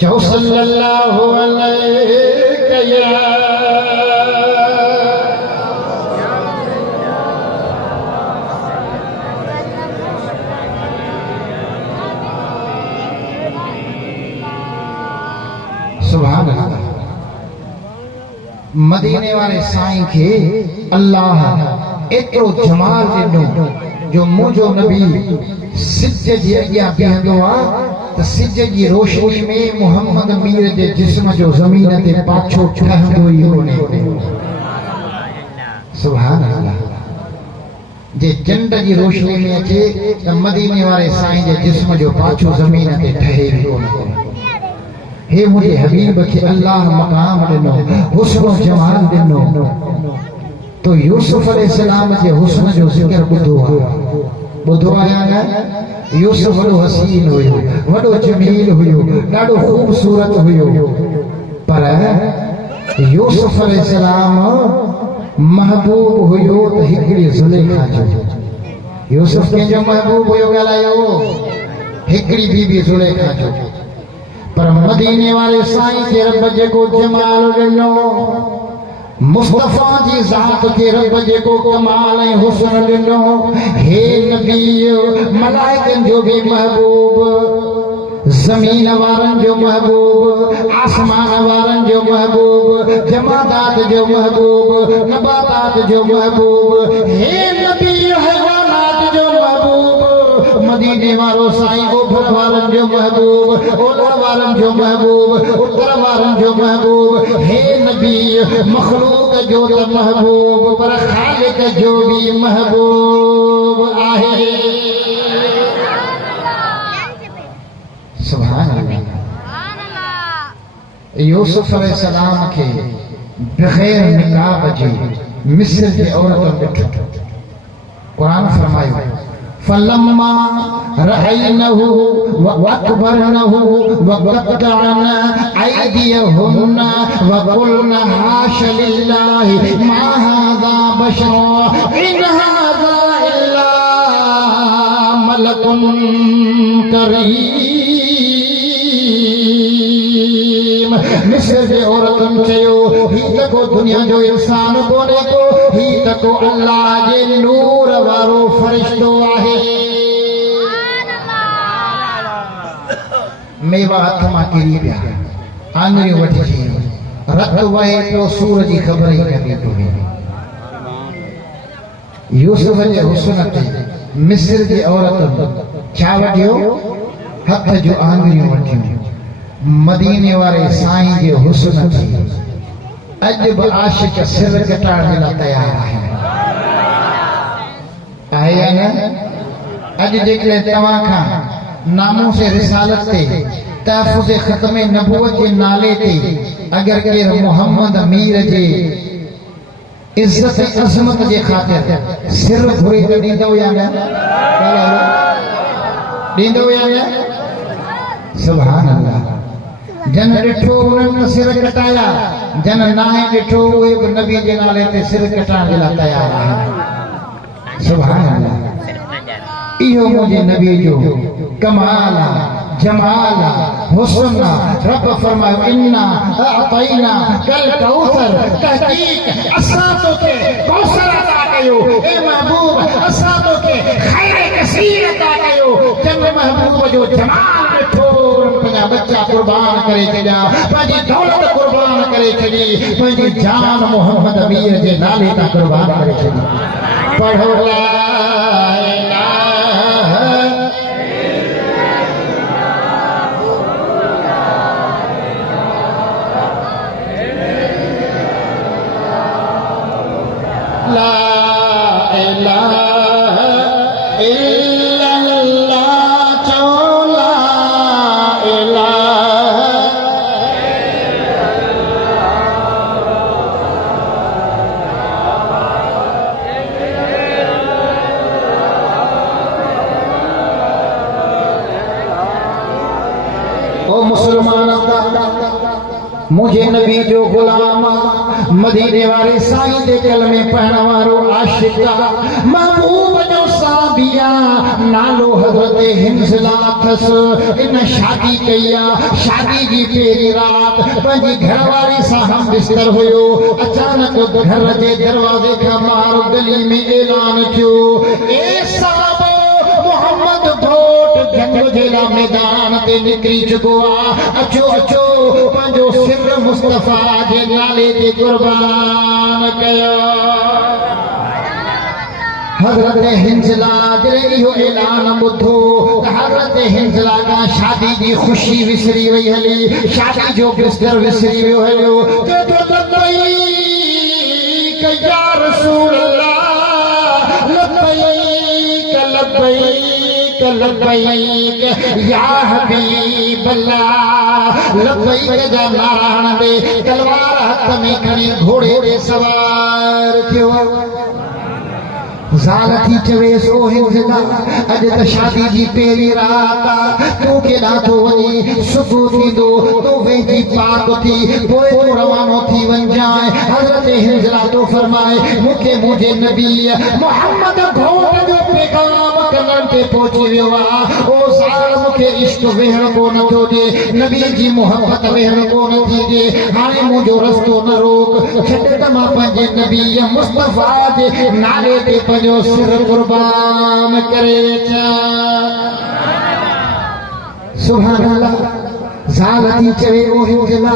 चो सल्लल्लाहु अलैहि या सुभान अल्लाह। मदीने वाले साईं के अल्लाह एतिरो जमाल ॾिनो जो मुंहिंजो नबी सिज जे अॻियां बीहंदो आहे त सिज जी रोशनी में मोहम्मद मीर जे जिस्म जो ज़मीन ते पाछो ठहंदो ई कोन्हे। सुभान अल्लाह। जे चंड जी रोशनी में अचे त मदीने वाले साईं जे जिस्म जो पाछो ज़मीन ते ठहे ई कोन्हे। हे मुझे हबीब के अल्लाह मकाम ॾिनो, हुस्न जमाल ॾिनो। तो यूसुफ अलैहिस्सलाम जे हुस्न जो ज़िक्र ॿुधो आहे न। यूसुफ वॾो हसीन हुयो, वॾो जमील हुयो, ॾाढो ख़ूबसूरत हुयो, पर यूसुफ अलैहिस्सलाम महबूब हुयो त हिकिड़ी ज़ुलेखा जो। यूसुफ कंहिंजो महबूब हुयो ॻाल्हायो? हिकिड़ी बीबी ज़ुलेखा जो। पर मदीने वाले साईं के रब जेको जमाल ॾिनो, मुस्तफ़ा जी ज़ात के रब जेको कमाल ऐं हुस्न ॾिनो, हे नबी मलाइकनि जो बि महबूब, ज़मीन वारनि जो महबूब, आसमान वारनि जो महबूब, जमादात जो महबूब, नबातात जो महबूब, हे नबी हैवानात जो महबूब। मदीने वारो साईं ओभर वारनि जो महबूब, ओलह वारनि जो महबूब, उत्तर वारनि जो महबूब। हे नबी मखलूक जो त महबूब, पर खालिक जो भी महबूब आहे। सुभान अल्लाह। यूसुफ अलैहिस्सलाम के बग़ैर निकाब जे मिस्र जे औरत ॾिठो। कुरान फरमायो फलम्मा रअयनहु वअकबरनहु वक़तअना अयदियहुन्ना वक़ुलना हाश लिल्लाहि मा हाज़ा बशर इन हाज़ा इल्ला मलकुन करीम। मिस्र जे औरतुनि चयो ही त को दुनिया जो इंसान कोन्हे को, ही त को अल्लाह जे नूर वारो फरिश्तो आहे। मेवा हथ मां किरी पिया, आङुरियूं वठिजी, रत वहे पियो, सूर जी ख़बर ई न पई। यूसुफ जे हुस्न ते मिस्र जी औरत छा वठियो? हथ जो आङुरियूं वठियूं। मदीने वारे साईं जे हुस्न ते अॼु बि आशिक सिर कटाइण जे लाइ तयार आहिनि। आहे या न? अॼु जेकॾहिं तव्हां खां नामूस रिसालत ते तहफ़ुज़ ख़त्म नबूवत जे नाले ते अगर केरु मोहम्मद मीर जे इज्जत ऐं अज़मत जे ख़ातिर सिर घुरी त ॾींदो या न? ॾींदो या न? सुभान अल्लाह। जन ॾिठो उन्हनि सिर कटाया, जन नाहे ॾिठो उहे बि नबी जे नाले ते सिर कटाइण जे लाइ तयार आहिनि। सुभान अल्लाह। इहो मुंहिंजे नबी जो कमाल आहे, जमाल आहे, हुस्न आहे। रब फरमायो इन्ना अतैना कल कौसर, तहकीक असां तोखे कौसर अता कयो। ए महबूब असां तोखे खैर कसीर अता कयो। जन महबूब जो जमाल ॾिठो, पंहिंजा बच्चा कुर्बान करे छॾिया, पंहिंजी दौलत कुर्बान करे छॾी, पंहिंजी जान मोहम्मद मीर जे नाले तां कुर्बान करे छॾी। पढ़ो ला मुझे नबी जो गुलाम, मदीने वाले साईं दे कलमे पढ़ण वारो आशिक, महबूब जो साबिया नालो हज़रत हिंसला थस इन शादी कया शादी जी पहिरीं रात पंहिंजी घरवारी सां हम बिस्तर हुयो अचानक घर जे दरवाज़े खां ॿाहिरि गली में ऐलान थियो ए साहबो मोहम्मद भोट जंग जे लाइ मैदान ते निकिरी चुको आहे अचो अचो पंहिंजो सिर मुस्तफ़ा जे नाले ते क़ुर्बान कयो हज़रत हिंसला जॾहिं इहो ऐलान ॿुधो त हज़रत हिंसला खां शादी जी ख़ुशी विसरी वई हली शादी जो बिस्तर विसरी वियो हलियो चए थो लब्बैक या रसूल अल्लाह लब्बैक लब्बैक लब्बैक या हबीब अल्लाह लब्बैक जा नारा हणंदे तलवार हथ में खणी घोड़े ते सवार थियो ज़ाल थी चवेसि ओ हिंसला अॼु त शादी जी पहिरीं रात आहे तूं केॾां थो वञी सुबुह थींदो तूं वेझी पाक थी पोइ तूं रवानो थी वञजांइ हज़रत हिंसला तो फरमाए मूंखे मुंहिंजे नबी मोहम्मद घोट जो पैगाम कननि ते पहुची वियो आहे ओ ज़ाल मूंखे इश्क वेहण कोन थो ॾे नबी जी मोहबत वेहण कोन थी ॾे हाणे मुंहिंजो रस्तो न रोक छॾ त मां पंहिंजे नबी मुस्तफ़ा जे नाले ते जो सिर कुर्बान करे सुभान अल्लाह ज़ाल थी चवे ओ हिंसला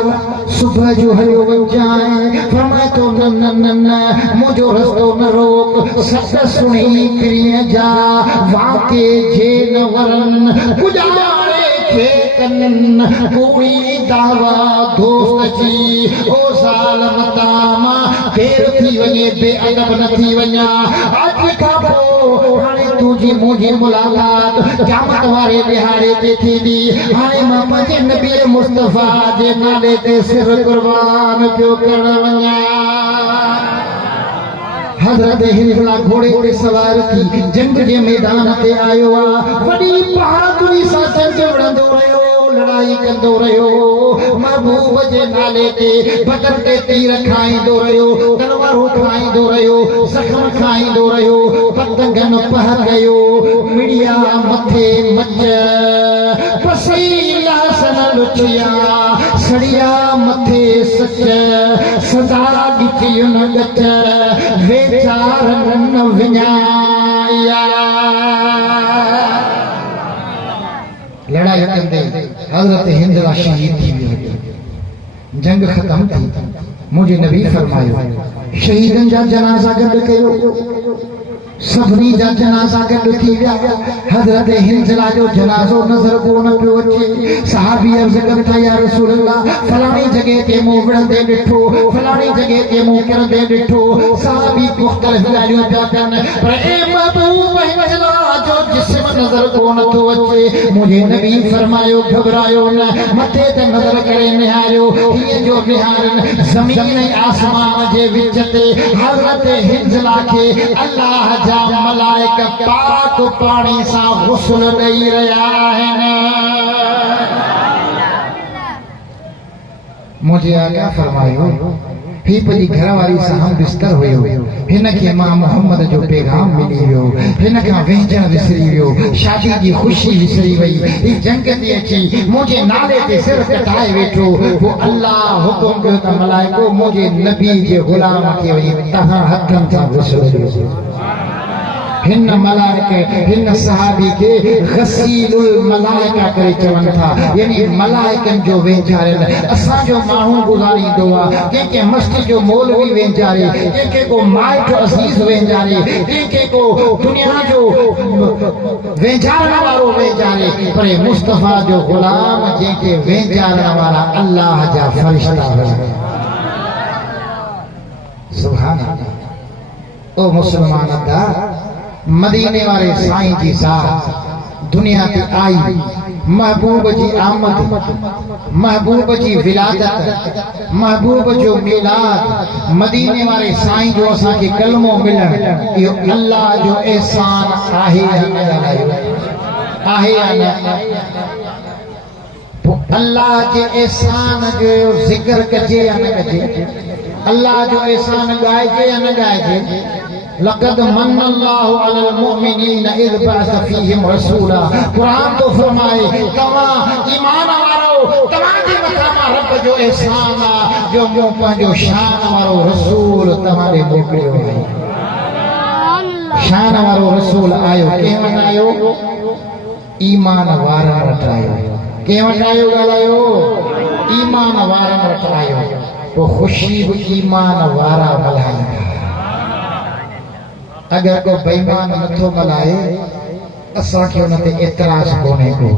सुबुह जो हलियो वञजांइ फरमाए थो न न न न मुंहिंजो रस्तो न रोक सत सुणी किरीअ जा वाके जे न वरनि गुजारे खे कननि कोई दावा दोस्त जी ओ ज़ालम तामा देर थी वञे बेअदब न थी वञा अॼु खां पोइ हाणे तुंहिंजी मुंहिंजी मुलाक़ात क़यामत वारे ॾिहाड़े ते थींदी हाणे मां पंहिंजे नबी मुस्तफ़ा जे नाले ते सिर कुर्बान पियो करण वञा हज़रत हिंसला घोड़े ते सवार थी जंग जे मैदान ते आयो आहे वॾी बहादुरी सां जंग विढ़ंदो रहियो लड़ाई कंदो रहियो महबूब जे नाले ते बदन ते तीर खाईंदो रहियो तलवारूं खाईंदो रहियो ज़ख़्म खाईंदो रहियो पतंगनि पह कयो मिड़िया मथे मच पसीला सन लुचिया सड़िया मथे सच सदा ॾिठियुन गच वेचारनि विञाया लड़ाई कंदे हज़रत हिंसला शहीद थी वियो जंग ख़त्म थी मुंहिंजे नबी फरमायो शहीदनि जा जनाज़ा गॾु कयो सभिनी जा जनाज़ा गॾु थी विया हज़रत हिंसला जो जनाज़ो नज़र कोन पियो अचे सहाबी अर्ज़ कनि था या रसूल अल्लाह फलाणी जॻह ते मूं विढ़ंदे ॾिठो फलाणी जॻह ते मूं किरंदे ॾिठो सहाबी मुख़्तलिफ़ ॻाल्हियूं पिया कनि पर ए महबूब हिंसला जो जिस्म नज़र कोन थो अचे मुंहिंजे नबी फरमायो घबरायो न मथे ते नज़र करे निहारियो हीअं जो निहारनि ज़मीन ऐं आसमान जे विच ते हज़रत हिंसला खे अल्लाह जा मलाइक पाक पाणी सां गुस्ल ॾेई रहिया आहिनि मुंहिंजे आका फरमायो ही पंहिंजी घरवारी सां हम बिस्तर हुयो हिन खे मां मोहम्मद जो पैगाम मिली वियो हिन खां वेझण विसरी वियो शादी जी ख़ुशी विसरी वई ही जंग ते अची मुंहिंजे नाले ते सिर कटाए वेठो पोइ अल्लाह हुकुम कयो त मलाइको मुंहिंजे नबी जे ग़ुलाम खे वई तव्हां हथनि सां गुस्ल ॾियो हिन मलाइक हिन सहाबी के गसीलुल मलाइका करे चवनि था यानी मलाइकनि जो वेंझारियल असांजो माण्हू गुज़ारींदो आहे कंहिंखे मस्जिद जो मौलवी वेंझारे कंहिंखे को माइट अज़ीज़ वेंझारे कंहिंखे को दुनिया जो वेंझारण वारो वेंझारे पर मुस्तफ़ा जो ग़ुलाम जंहिंखे वेंझारण वारा अल्लाह जा फ़रिश्ता हुआ सुभान अल्लाह ओ मुसलमान दा मदीने वाले साईं जी ज़ात दुनिया ते आई महबूब जी आमद महबूब जी विलादत महबूब जो मिलाद मदीने वाले साईं जो असांखे कलमो मिलण इहो अल्लाह जो एहसान आहे या न आहे या न अल्लाह जे एहसान जो ज़िक्र कजे या न कजे अल्लाह जो एहसान ॻाइजे या न ॻाइजे लक़द मन्नल्लाहु अलल मुमिनीन इज़ बअस फीहिम रसूला। कुरान तो फरमाए तव्हां ईमान वारो तव्हां जे मथां मां रब जो एहसान आ जो मूं पंहिंजो शान वारो रसूल तव्हां ॾे मोकिलियो आहे। शान वारो रसूल आयो कंहिं वटि आयो? ईमान वारनि वटि आयो। कंहिं वटि आयो? ॻाल्हायो। ईमान वारनि वटि आयो। तो ख़ुशी बि ईमान वारा मल्हाईंदा। अगर को बेईमान नथो मल्हाए असांखे उन ते एतिराज़ कोन्हे को,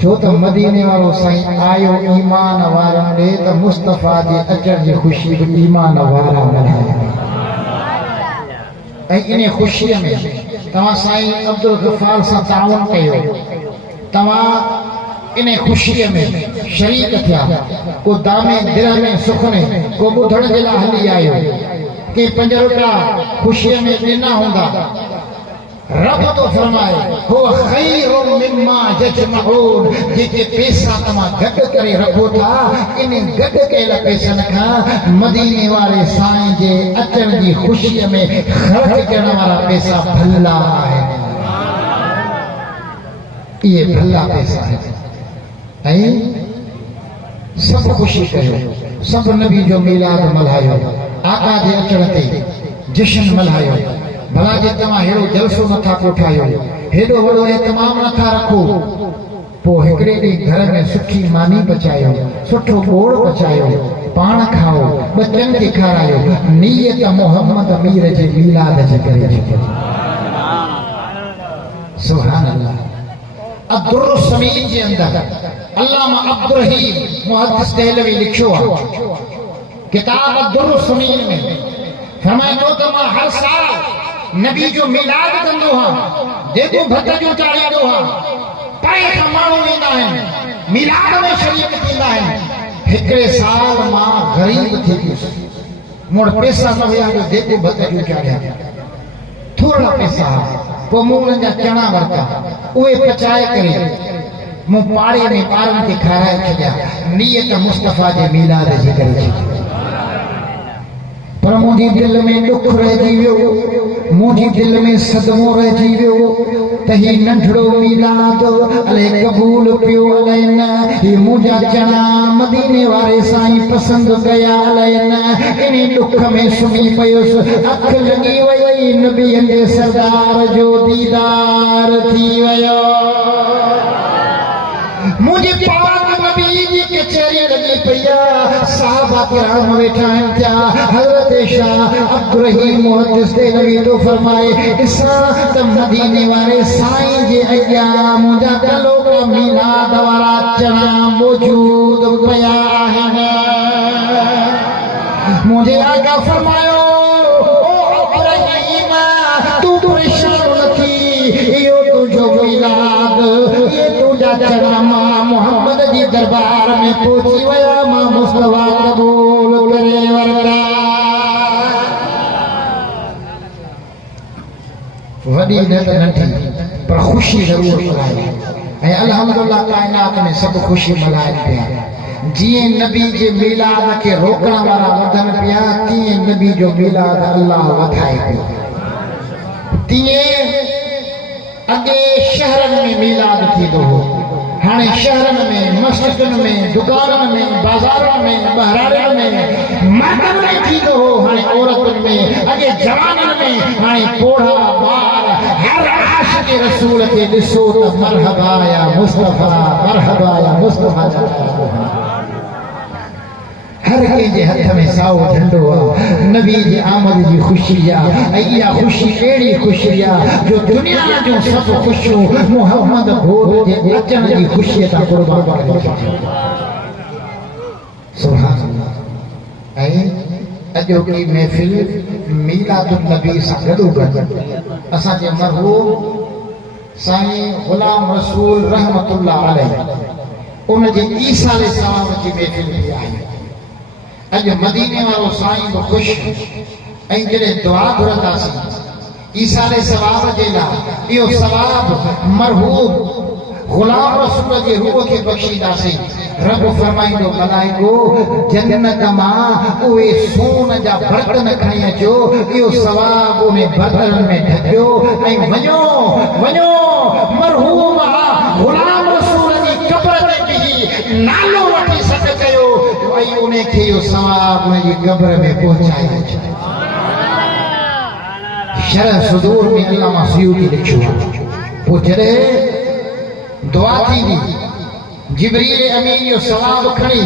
छो त मदीने वारो साईं आयो ईमान वारनि ॾे त मुस्तफ़ा जे अचण जी ख़ुशी बि ईमान वारा मल्हाईंदा। ऐं इन ख़ुशीअ में तव्हां साईं अब्दुल गफ़ार सां ताउन कयो, तव्हां इन ख़ुशीअ में शरीक थिया, को दामे दिल में सुख में को ॿुधण जे लाइ हली आयो, के 5 रुपया ख़ुशीअ में ॾिना हूंदा। रब तो फरमाए हुव खैरुम मिम्मा यजमऊन, जेके पैसा तव्हां गॾु करे रखो था इन गॾु कयल पैसनि खां मदीने वारे साईं जे अचण जी ख़ुशीअ में ख़र्च करण वारा पैसा भला आहिनि। इहे भला पैसा आहिनि। ऐं सभु ख़ुशी कयो, सभु नबी जो मीलाद मल्हायो, आका जे अचण ते जश्न मल्हायो। भला जे तव्हां हेड़ो जलसो नथा कोठायो, हेॾो वॾो एतमाम नथा रखो, पोइ हिकिड़े ॾींहुं घर में सुठी मानी पचायो, सुठो ॿोड़ पचायो, पाण खाओ, ॿचनि खे खारायो, नीयत मोहम्मद अमीर जे मीलाद जे करे जेको। सुभान अल्लाह। अब्दुर समीन जे अंदर अल्लामा अब्दुर रहीम मुहद्दिस देहलवी लिखियो आहे किताब अब्दुर समीन में, फरमाए थो त मां हर साल नबी जो मीलाद कंदो आहियां, जेको भट जो चाढ़ींदो आहियां, परे खां माण्हू ईंदा आहिनि, मीलाद में शरीक थींदा आहिनि। हिकिड़े साल मां ग़रीब थी वियुसि, मूं वटि पैसा न हुया जो जेको भट जो चाढ़िया, थोरा पैसा, पोइ मूं उन्हनि जा चणा वरिता, उहे पचाए करे मूं पाड़े में ॿारनि खे खाराए छॾिया, नियत मुस्तफ़ा जे मीलाद जे करे छॾी। पर मुंहिंजी दिलि में ॾुख रहिजी वियो, मुंहिंजी दिलि में सदमो रहिजी वियो त ही नंढड़ो मीलाद अलाए क़बूल पियो अलाए न, ही मुंहिंजा चणा मदीने वारे साईं पसंदि कया अलाए न। इन ॾुख में सुम्ही पियुसि, अखि लॻी वई नबीअनि जे सरदार जो दीदार थी वियो। मुझे पाक नबी जी कचहरी लगी पिया, साहबा किराम वेठा आहिनि पिया। हज़रत शाह अब्दुर रहीम मुहद्दिस देहलवी तो फरमाए ॾिसां त मदीने वारे साईं जे अॻियां मुंहिंजा कलो का मीलाद वारा चणा मौजूद पिया आहिनि। मुंहिंजे आका फरमायो ओ अब्दुर रहीम तूं परेशान न थी, इहो तुंहिंजो मीलाद, इहे तुंहिंजा चणा मां मोहम्मद जी दरबार में पहुची विया, मां मुस्तफ़ा क़बूल करे वरिता। वॾी न त नंढी पर ख़ुशी ज़रूरु मल्हाई। ऐं अल्हम्दुलिल्लाह काइनात में सभु ख़ुशी मल्हाइनि पिया। जीअं नबी जे मीलाद खे रोकण वारा वधनि पिया, तीअं नबी जो मीलाद अल्लाह वधाए पियो। तीअं अॻे शहरनि में मीलाद थींदो हो, हाणे शहरनि में, मस्जिदुनि में, दुकाननि में, बाज़ारनि में, बहिराड़नि में, मर्दनि में थींदो हो, हाणे औरतुनि में, अॻे जवाननि में, हाणे पोढ़ा ॿार हर आशिक़ रसूल खे ॾिसो त मरहबा या मुस्तफ़ा, मरहबा या मुस्तफ़ा। हर कंहिंजे हथ में साओ झंडो आहे, नबी जी आमद जी ख़ुशी आहे। ऐं इहा ख़ुशी अहिड़ी ख़ुशी आहे जो दुनिया जूं सभु ख़ुशियूं मोहम्मद घोर जे अचण जी ख़ुशीअ तां क़ुर्बान करे छॾियूं। सुभान अल्लाह। ऐं अॼोकी महफ़िल मीलादुन नबी सां गॾोगॾु असांजे मरहूम साईं ग़ुलाम रसूल रहमतुल्लाह अलैह उन जे ईसाल सवाब जी महफ़िल बि आहे। अॼु मदीने वारो साईं बि ख़ुशि, ऐं जॾहिं दुआ घुरंदासीं ईसाले सवाब जे लाइ, इहो सवाब मरहूम ग़ुलाम रसूल जे रूह खे बख़्शींदासीं। रब फरमाइंदो मलाइको जन्नत मां उहे सोन जा बर्तन खणी अचो इहो सवाब उन बर्तन में ढकियो ऐं वञो वञो मरहूम गुलाम रसूल जी कब्र ते बिही नालो वठी सॾ कयो ऐं उन खे इहो सवाब उन जी कब्र में पहुचाए अचो शरह सुदूर में अल्लामा सयूती लिखियो पोइ जॾहिं दुआ थींदी जिब्रील अमीन जो सवाब खणी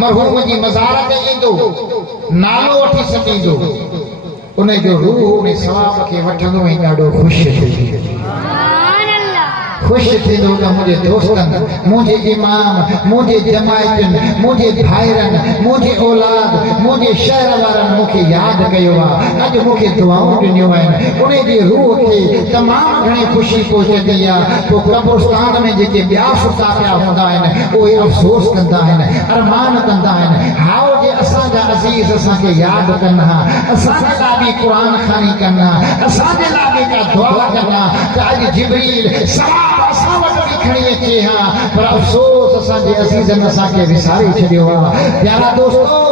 मरहूम जी मज़ार ते ईंदो नालो वठी सॾींदो उन जो रूह उन सवाब खे वठंदो ऐं ॾाढो ख़ुशि थींदो खुश थींदो त मुंहिंजे दोस्तनि मुंहिंजे इमाम मुंहिंजे जमायतुनि मुंहिंजे भाइरनि मुंहिंजे औलाद मुंहिंजे शहर वारनि मूंखे यादि कयो आहे अॼु मूंखे दुआऊं ॾिनियूं आहिनि उन जी रूह खे तमामु घणी ख़ुशी पहुचंदी आहे पोइ कब्रिस्तान में जेके ॿिया सुता पिया हूंदा आहिनि उहे अफ़सोस कंदा आहिनि अरमान कंदा आहिनि हाओ जे असांजा अज़ीज़ असांखे यादि कनि हा असांजे लाइ बि क़ुर खानी कनि हा असांजे लाइ बि का दुआ कनि हा त अॼु जिब्रील सवाब असां वटि बि खणी अचे हा पर अफ़सोस असांजे अज़ीज़नि असांखे विसारे छॾियो आहे प्यारा दोस्तो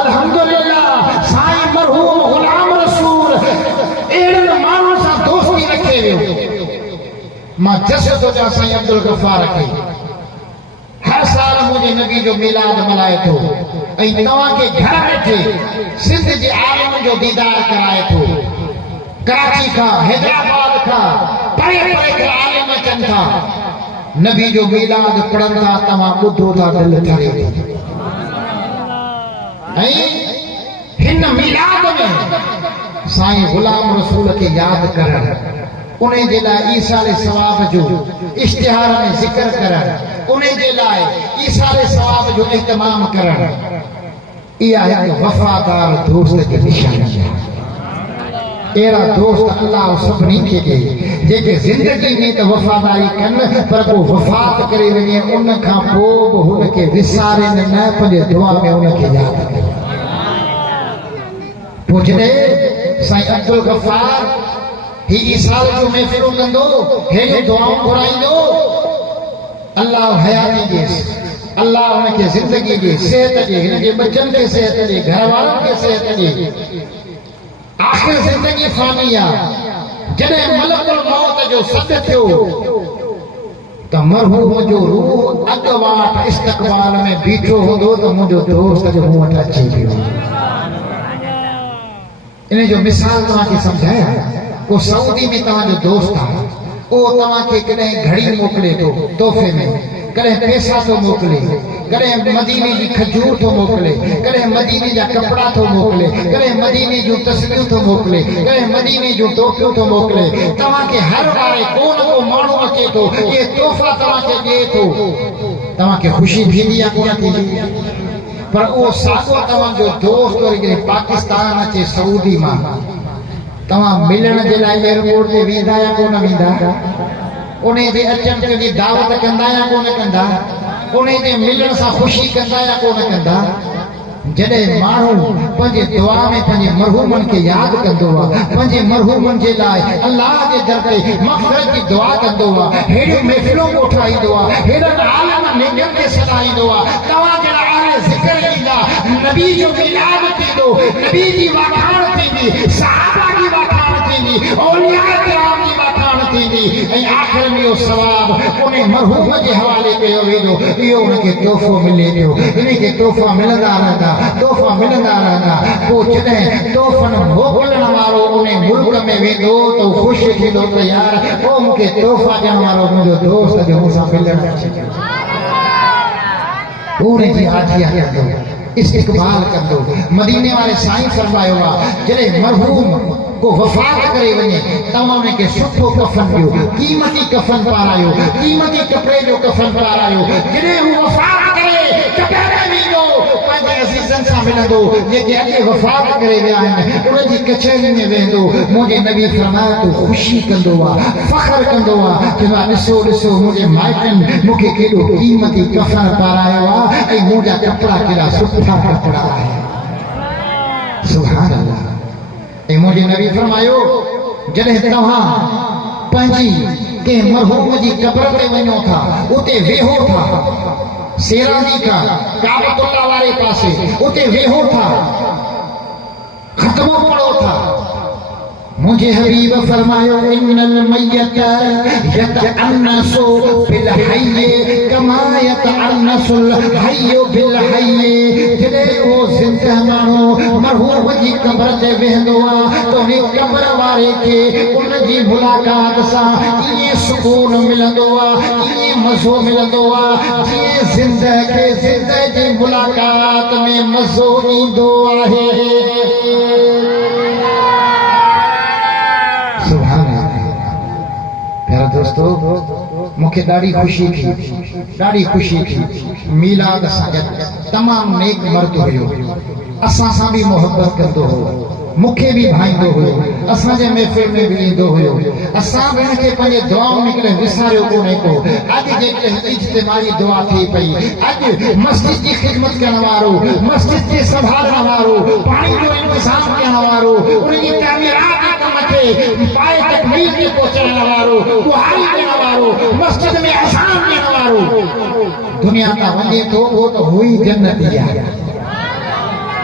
अल्हम्दुलिल्लाह साईं मरहूम गुलाम रसूल अहिड़नि माण्हुनि सां दोस्ती रखे वियो मां जस थो ॾियां साईं अब्दुल गफ़ार खे हर साल मुंहिंजे नबी जो मिलाद मल्हाए थो ऐं तव्हांखे घर वेठे सिंध जे आलिमनि जो दीदार कराए थो कराची खां हैदराबाद खां परे परे खां आलिम अचनि था नबी जो मिलाद पढ़नि था तव्हां ॿुधो था दिलि ठरे थी ऐं हिन मिलाद में साईं गुलाम रसूल खे यादि करणु उन जे लाइ ईसाले सवाब जो इश्तिहार में ज़िक्र करणु उन जे लाइ ईसाले सवाब जो इहतमाम करणु इहा हिकु वफ़ादार दोस्त जी निशानी आहे अहिड़ा दोस्त अल्लाह सभिनी खे ॾे जेके ज़िंदगी में त वफ़ादारी कनि पर पोइ वफ़ात करे वञे उन खां पोइ बि हुनखे विसारनि न पंहिंजे दुआ में उनखे यादि कनि पोइ जॾहिं साईं अब्दुल गफ़ार ही ईसाल जो महफ़िलूं कंदो हेॾियूं दुआऊं घुराईंदो अल्लाह हयाती ॾेसि अल्लाह हुनखे ज़िंदगी ॾे सिहत ॾे हिनजे बचनि खे सिहत ॾे घर वारनि खे सिहत ॾे आख़िर ज़िंदगी फ़ानी आहे जॾहिं मलकुल मौत जो सॾु थियो त मरहूम जो रूह अॻवाट इस्तक़बाल में बीठो हूंदो त मुंहिंजो दोस्त जो मूं वटि अची पियो इन जो मिसाल तव्हांखे सम्झायां को सऊदी में तव्हांजो दोस्त आहे उहो तव्हांखे कॾहिं घड़ी मोकिले थो तोहफ़े में कॾहिं पैसा थो मोकिले कॾहिं मदीने जी खजूर थो मोकिले कॾहिं मदीने जा कपिड़ा थो मोकिले कॾहिं मदीने जूं तस्वीरूं थो मोकिले कॾहिं मदीने जूं टोपियूं थो मोकिले तव्हांखे हर वारे को न को माण्हू अचे थो इहे तोहफ़ा तव्हांखे ॾिए थो तव्हांखे ख़ुशी थींदी आहे कोन थींदी पर उहो साॻियो तव्हांजो दोस्त वरी पाकिस्तान अचे सऊदी मां तव्हां मिलण जे लाइ एयरपोर्ट ते वेंदा या कोन वेंदा उन जे अचण ते दावत कंदा या कोन कंदा उन जे मिलण सां ख़ुशी कंदा या कोन कंदा जॾहिं माण्हू पंहिंजे दुआ में पंहिंजे मरहूमनि खे यादि कंदो आहे पंहिंजे मरहूमनि जे लाइ अल्लाह जे दर ते मग़फ़िरत जी दुआ कंदो आहे हेॾियूं महफ़िलूं कोठाईंदो आहे हेॾनि आलिम नेकनि खे सॾाईंदो आहे तव्हां जहिड़ा आले ज़िक्र ईंदा नबी जो मिलाद थींदो नबी जी वाखाण थींदी सहाबा जी वाखाण थींदी औलिया किराम जी वाखाण थींदी ऐं आख़िर में इहो सवाब उन मरहूम जे हवाले कयो वेंदो इहो उनखे तोहफ़ो मिले पियो इनखे तोहफ़ा मिलंदा रहंदा तोहफ़ा मिलंदा रहंदा पोइ जॾहिं तोहफ़नि मोकिलण वारो उन मुल्क में वेंदो त ख़ुशि थींदो त यार पोइ मूंखे तोहफ़ा ॾियण वारो मुंहिंजो दोस्त जो मूंसां मिलणु अचे पूरे जी आजिया कंदो इस्तक़बाल कंदो मदीने वारे साईं फरमायो आहे जॾहिं मरहूम को वफ़ात करे वञे तव्हां उनखे सुठो कफ़न ॾियो क़ीमती कफ़न पारायो क़ीमती कपिड़े जो कफ़न पारायो जॾहिं हू वफ़ात करे कपिड़े में वेंदो पंहिंजे अज़ीज़नि सां मिलंदो जेके अॻे वफ़ात करे विया आहिनि उनजी कचहरी में वेंदो मुंहिंजे नबी फरमायो त ख़ुशी कंदो आहे फ़ख़्रु कंदो आहे चवंदो आहे ॾिसो ॾिसो मुंहिंजे माइटनि मूंखे केॾो क़ीमती कफ़न पारायो आहे ऐं मुंहिंजा कपिड़ा केॾा सुठा कपिड़ा आहिनि सुभान अल्लाह ऐं मुंहिंजे नबी फरमायो जॾहिं तव्हां पंहिंजी कंहिं मरहूम जी क़ब्र ते वञो था उते वेहो था सेरानी का काबतुल्लाह वाले पासे उते वेहो था खत्मो पड़ो था मुझे हबीब फरमायो इन्नल मय्यत यतअन्नसु बिल हय्य कमा यतअन्नसुल हय्य बिल हय्य जॾहिं वो ज़िंदा माण्हू मरहूम जी क़ब्र ते वेंदो आहे त उन क़ब्र वारे खे उन जी मुलाक़ात सां ईअं सुकून मिलंदो आहे ईअं मज़ो मिलंदो आहे जीअं ज़िंदा खे ज़िंदा जी मुलाक़ात में मज़ो ईंदो आहे दोस्तों मुखे ॾाढी खुशी थी मीलाद सां तमाम नेक मर्द हुयो असां सां भी मोहब्बत कंदो हो मुखे भी भाईंदो हुयो असां जे महफ़िल में भी ईंदो हुयो असां भी उनखे पंहिंजे दुआउनि में कॾहिं विसारियो कोन्हे को अॼु जेकॾहिं इज्तिमाई दुआ थी पई अॼु मस्जिद जी ख़िदमत करण वारो मस्जिद खे संभालण वारो पाणी जो इंतज़ाम करण वारो उनजी तामीरात पाए तकमील के पहुंचण वारो दुआई करण वारो मस्जिद में अज़ान ॾियण वारो दुनिया का वञे तो वो तो हुई जन्नती आहे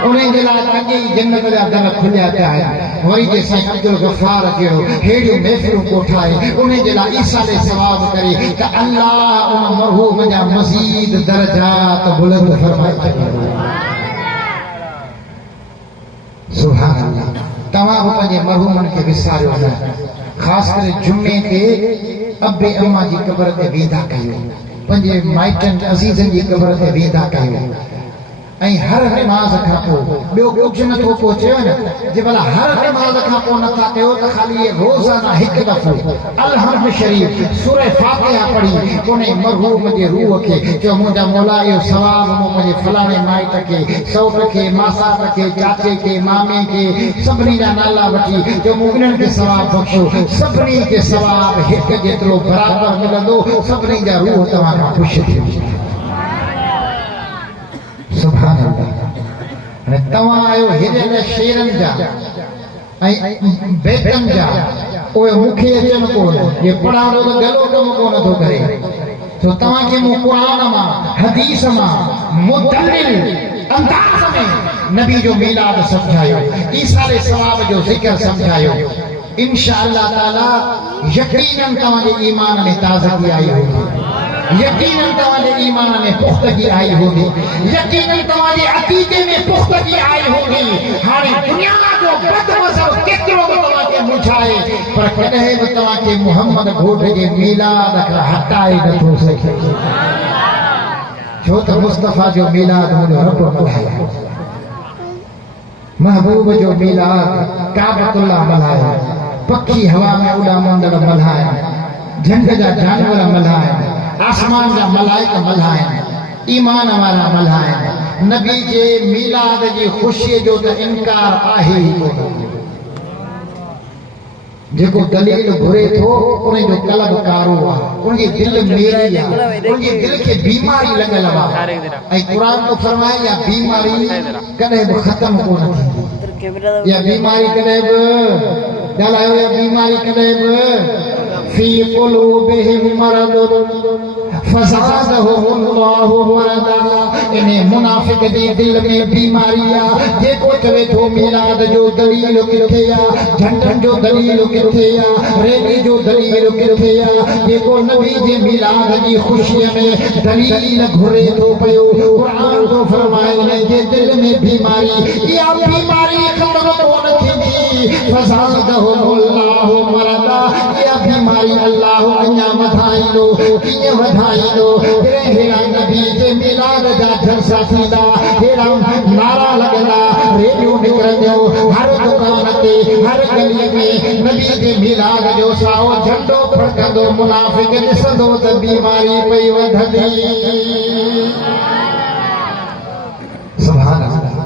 उन्हें जे लाइ अॻे ई जन्नत जा दर खुलिया पिया आहिनि वरी जे साईं अब्दुल गफ़ार जहिड़ो हेड़ियूं महफ़िलूं कोठाए उन्हें जे लाइ ईसाले सवाब करे त अल्लाह उन मरहूम जा मज़ीद दर्जात बुलंद फरमाए छॾींदो सुभान अल्लाह तव्हां बि पंहिंजे मरहूमनि खे विसारियो न ख़ासि करे जुमे ते अबे अम्मा जी क़ब्र ते वेंदा कयो पंहिंजे माइटनि अज़ीज़नि जी क़ब्र ते वेंदा कयो ऐं हर नमाज़ खां पोइ ॿियो कुझु नथो को चयो न जे भला हर नमाज़ खां पोइ नथा कयो त ख़ाली रोज़ाना हिकु दफ़ो अलहम्द शरीफ़ सूरह फातिहा पढ़ी उन मरहूम जे रूह खे चयो मुंहिंजा मौला इहो सवाब मूं पंहिंजे फलाणे माइट खे सौट खे मासात खे चाचे खे मामे खे सभिनी जा नाला वठी चयो मूं इन्हनि खे सवाब बख़्शो सभिनी खे सवाब हिकु जेतिरो बराबरि मिलंदो सभिनी जा रूह तव्हां खां ख़ुशि थी वेंदा सुभान अल्लाह तव्हां आयो हेॾे शेरनि जा ऐं बेटनि जा उहे मूंखे अचनि कोन जे पढ़ाड़ो त गलो कमु कोन थो करे छो तव्हांखे मूं क़ुरान मां हदीस मां मुदल्लिल अंदाज़ में नबी जो मीलाद समझायो ईसाले सवाब जो ज़िक्र समझायो इंशाअल्लाह ताला यकीनन तव्हांजे ईमान में ताज़गी आई होगी यकीनन तव्हांजे ईमान में पुख्तगी आई होगी यकीनन तव्हांजे अक़ीदे में पुख्तगी आई होगी हाणे दुनिया जो बदमज़हब केतिरो बि तव्हांखे मुझाए पर कॾहिं बि तव्हांखे मोहम्मद घोट जे मीलाद खां हटाए नथो सघे छो त मुस्तफ़ा जो मीलाद मुंहिंजो रब मल्हायो महबूब जो मीलाद काबतुल्लाह मल्हायो पखी हवा में उॾामंदड़ मल्हाया झंड जा जानवर मल्हाया आसमान जा मलाइका मल्हाइनि ईमान वारा मल्हाइनि नबी जे मीलाद जी ख़ुशीअ जो त इनकार आहे ई कोन जेको दलील घुरे थो उन जो कल्ब कारो आहे उनजी दिलि मेरी आहे उनजी दिलि खे बीमारी लॻल आहे ऐं क़ुरान तो फरमाए या बीमारी कॾहिं बि ख़तम कोन थींदी या बीमारी कॾहिं बि ॻाल्हायो या बीमारी कॾहिं बि फी क़ुलूबिहिम मरद फज़ादहुमुल्लाहु मरदा इन मुनाफिक जी दिल में बीमारी आहे जेको चवे थो मीलाद जो दलील किथे आहे झंडनि जो दलील किथे आहे रैली जो दलील किथे आहे जेको नबी जे मीलाद जी ख़ुशीअ में दलील घुरे थो पियो क़ुरान थो फरमाए उन जे दिल में बीमारी इहा बीमारी ख़तम कोन थींदी फज़ादहुमुल्लाहु मरदा इहा बीमारी अल्लाह अञा वधाईंदो कीअं वधाईंदो हेड़ा नबी जे मीलाद जा जलसा थींदा हेड़ा नारा लॻंदा रेडियो निकिरंदो हर दुकान ते हर गलीअ में नबी जे मीलाद जो साओ झंडो फड़कंदो मुनाफ़िक ॾिसंदो त बीमारी पई वधंदी सुभान अल्लाह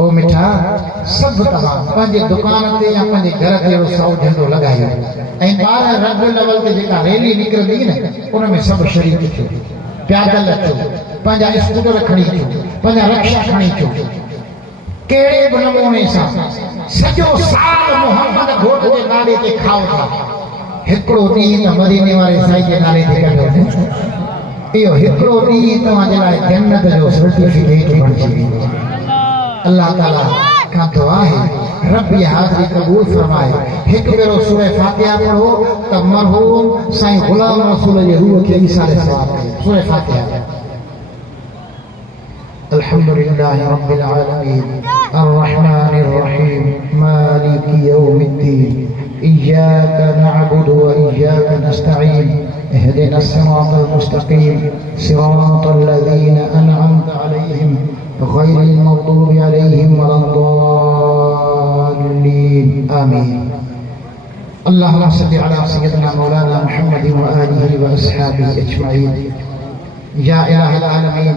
ओ मिठा सब तव्हां पंहिंजे दुकान ते या पंहिंजे घर ते साओ झंडो लॻायो ऐं ॿार रंग लेवल ते जेका रैली निकिरंदी न उन में सभु शरीक थियो पैदल अचो पंहिंजा स्कूटर खणी अचो पंहिंजा रिक्शा खणी अचो कहिड़े बि नमूने सां सॼो साल मोहम्मद घोट जे नाले ते खाओ था हिकिड़ो ॾींहुं त मदीने वारे साईं जे नाले ते कढो इहो हिकिड़ो ॾींहुं तव्हां जे लाइ जन्नत जो सर्टिफिकेट बणिजी वेंदो। अल्लाह ताला खां दुआ है रब ये हाज़िरी कबूल फरमाए। एक भेरो सूरह फातिहा पढ़ो त मरहूम साईं गुलाम रसूल जी रूह खे ईसारे सवाब कयो। सूरह फातिहा। अल्हम्दुलिल्लाहि रब्बिल आलमीन अर्रहमानिर रहीम मालिकि यौमिद्दीन इय्याका नअबुदु व इय्याका नस्तईन اهدنا الصراط المستقيم صراط الذين أنعمت عليهم غير المغضوب عليهم ولا الضالين آمين اللهم صل على سيدنا مولانا محمد وآله وأصحابه أجمعين يا إله العالمين